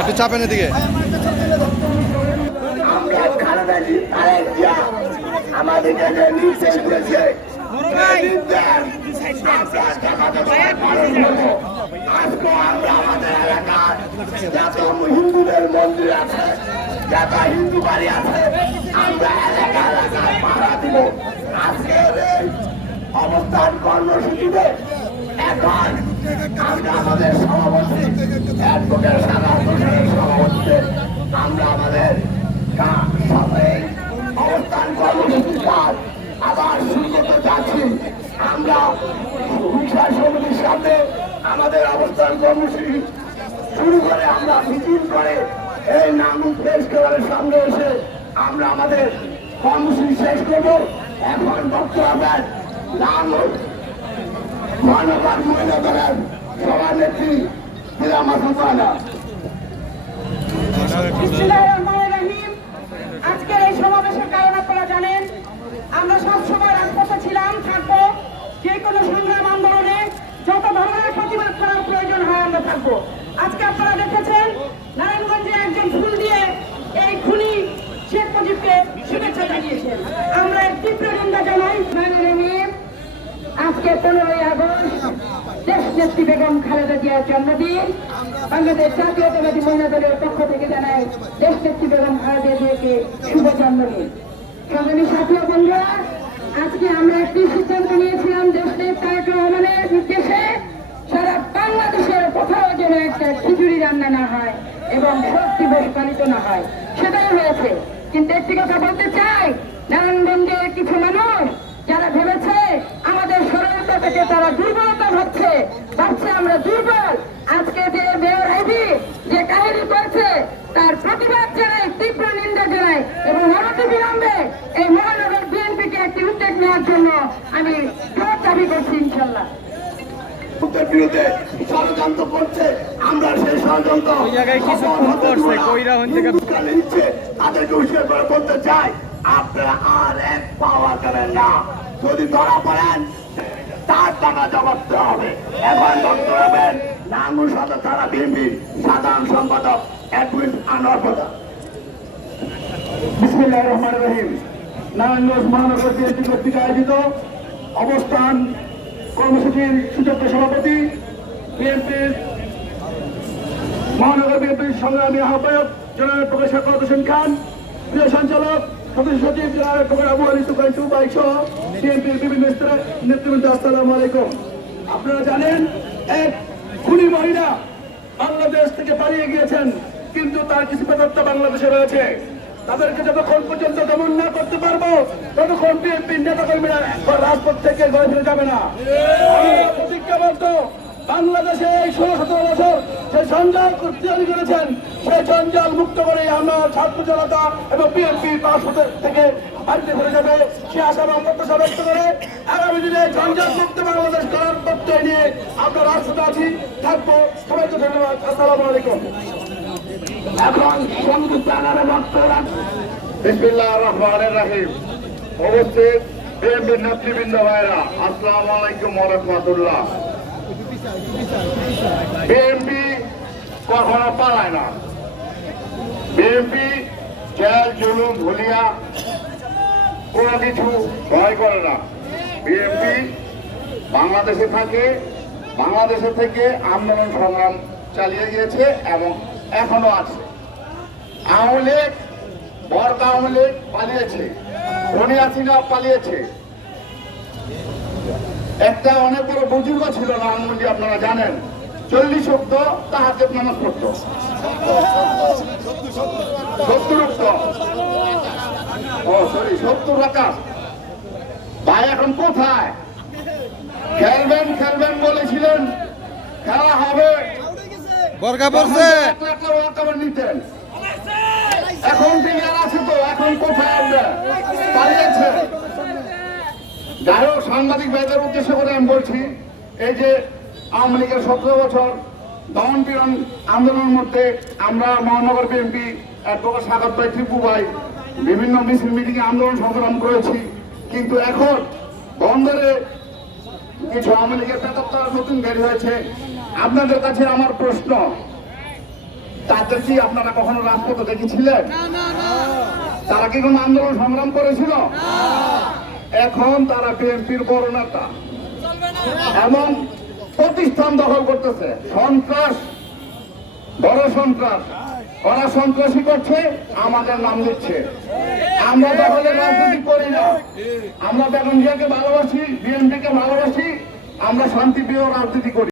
একটু চাপেন এদিকে। আমাদেরকে যে নির্দেশ দিয়েছে আজকে আমরা আমাদের এলাকার যত হিন্দুদের মন্দির আছে, যত হিন্দু বাড়ি আছে, আমরা এলাকা এলাকায় পাহারা দিব। আজকের এই অবস্থান কর্মসূচিতে এখন আমরা আমাদের সভাপতি অ্যাডভোকেট সাধারণ সভাপতিতে আমরা আমাদের অবস্থান কর্মসূচির কাজ আবার শুরু করতে যাচ্ছি। আমরা বিষয় সমিতির সামনে আমাদের অবস্থান কর্মসূচি শুরু করে আমরা মিছিল করে এই নানুক প্রেস ক্লাবের সামনে এসে আমরা আমাদের কর্মসূচি শেষ করব। এখন বক্তব্য হবেন নানুক মানবাদ মহিলা দলের সভানেত্রী দিলা মাসুমানা। আজকের এই সমাবেশের কারণ আপনারা জানেন, আমরা সবসময় রাজপথে ছিলাম, থাকবো। যে কোনো সংগ্রাম আন্দোলনে যত ধরনের প্রতিবাদ করার প্রয়োজন হয় আমরা থাকবো। আজকে আপনারা দেখেছেন নারায়ণগঞ্জে একজন ফুল দিয়ে এই খুনি শেখ মুজিবকে শুভেচ্ছা জানিয়েছেন। আমরা এর তীব্র নিন্দা জানাই। আজকে 15ই আগস্ট দেশ নেত্রী বেগম খালেদা জিয়ার জন্মদিন। বাংলাদেশ জাতীয়তাবাদী মহিলা দলের পক্ষ থেকে জানাই দেশ নেত্রী বেগম খালেদা জিয়াকে শুভ জন্মদিন। সংগ্রামী সাথী ও বন্ধুরা, আজকে আমরা একটি সিদ্ধান্ত নিয়েছিলাম দেশ নেত্রী তারেক রহমানের নির্দেশে সারা বাংলাদেশের কোথাও যেন একটা খিচুড়ি রান্না না হয় এবং শোক দিবস পালিত না হয়। সেটাই হয়েছে। কিন্তু একটি কথা বলতে চাই, নারায়ণগঞ্জের কিছু মানুষ যারা ভেবেছে আমাদের সরলতা থেকে তারা দুর্বলতা ভাবছে আমরা দুর্বল। আজকে যে মেয়র আইভি যে কাহিনী করেছে তার প্রতিবাদ জানাই, তীব্র নিন্দা জানাই এবং অনতিবিলম্বে এই মহানগর বিএনপিকে একটি উদ্যোগ নেওয়ার জন্য আমি জোর দাবি করছি ইনশাল্লাহ। বিরুদ্ধে ষড়যন্ত্র করছে, আমরা সেই ষড়যন্ত্র তাদেরকে উৎসাহ করে বলতে চাই, আপনারা আর এক পাওয়া যাবেন না। যদি ধরা পড়েন তার টাকা জবাব দেওয়া হবে। এখন বক্তব্য হবেন নাঙ্গু সদর থানা বিএনপির সাধারণ সম্পাদক অ্যাডভোকেট আনোয়ার প্রধান। বিসমিল্লাহির রহমানির রহিম। নারায়ণগঞ্জ মহানগর বিএনপি কর্তৃক আয়োজিত অবস্থান কর্মসূচির সুযোগ্য সভাপতি বিএনপির মহানগর বিএনপির সংগ্রামী আহ্বায়ক জেনারেল প্রফেসর কাদের হোসেন খান, প্রিয় সঞ্চালক সদস্য সচিব জেনারেল প্রফেসর আবু আলী সুকাই বাইক সহ বিএনপির বিভিন্ন স্তরের নেতৃবৃন্দ, আসসালামু আলাইকুম। আপনারা জানেন এক খুনি মহিলা বাংলাদেশ থেকে পালিয়ে গিয়েছেন, কিন্তু তার কিছু প্রেতাত্মা বাংলাদেশে রয়েছে। তাদেরকে যতক্ষণ পর্যন্ত দমন না করতে পারবো ততক্ষণ বিএনপির নেতা কর্মীরা রাজপথ থেকে ঘরে ফিরে যাবে না। প্রতিজ্ঞাবদ্ধ বাংলাদেশে এই 16-17 বছর যে জঞ্জাল তৈরি করেছেন সেই জঞ্জাল মুক্ত করে আমরা ছাত্র জনতা এবং বিএনপির রাজপথ থেকে বাড়িতে ফিরে যাবে সে আশা এবং প্রত্যাশা ব্যক্ত করে আগামী দিনে জঞ্জাল মুক্ত বাংলাদেশ করার প্রত্যয় নিয়ে আমরা রাজপথে আছি, থাকবো। সবাইকে ধন্যবাদ। আসসালামু আলাইকুম। এখন সংযুক্ত আনারে বক্তব্য বিসমিল্লাহির রহমানির রহিম। উপস্থিত বিএনপির নেতৃবৃন্দ ভাইরা, আসসালামু আলাইকুম ওয়া রাহমাতুল্লাহ। বিএনপি কখনো পালায় না। বিএনপি জেল জুলুম ভুলিয়া কোনো কিছু ভয় করে না। বিএনপি বাংলাদেশে থাকে, বাংলাদেশে থেকে আন্দোলন সংগ্রাম চালিয়ে গিয়েছে এবং এখনো আছে। আওয়ামী লীগ, বর্গা আওয়ামী লীগ পালিয়েছে, ধনী হাসিনা পালিয়েছে। একটা অনেক বড় বুজুর্গ ছিল নারায়ণগঞ্জে, আপনারা জানেন, 40 অক্ট তাহাজ্জুদ নামাজ পড়তো, 70 রাকাত। ভাই এখন কোথায়? খেলবেন বলেছিলেন, খেলা হবে, বর্গা পড়ছে নিতেন। এখন দিন আছে তো, এখন কোথায় আমরা পালিয়েছে। যাই হোক, সাংবাদিক ভাইদের উদ্দেশ্য করে আমি বলছি, এই যে আওয়ামী লীগের 17 বছর দমন পীড়ন আন্দোলনের মধ্যে আমরা মহানগর বিএনপি অ্যাডভোকেট সাগর ভাই, টিপু ভাই বিভিন্ন মিছিল মিটিংয়ে আন্দোলন সংগ্রাম করেছি। কিন্তু এখন বন্দরে কিছু আওয়ামী লীগের প্রেতাত্মা নতুন বের হয়েছে। আপনাদের কাছে আমার প্রশ্ন, তাদের কি আপনারা কখনো রাজপথে দেখেছিলেন? তারা কি কোনো আন্দোলন সংগ্রাম করেছিল? এখন তারা বিএনপির বড় নেতা, এমন প্রতিষ্ঠান দখল করতেছে। সন্ত্রাস, বড় সন্ত্রাস, ওরা সন্ত্রাসী করছে, আমাদের নাম দিচ্ছে। আমরা দখলের রাজনীতি করি না। আমরা বেগম জিয়াকে ভালোবাসি, বিএনপিকে ভালোবাসি, আমরা শান্তিপ্রিয় রাজনীতি করি।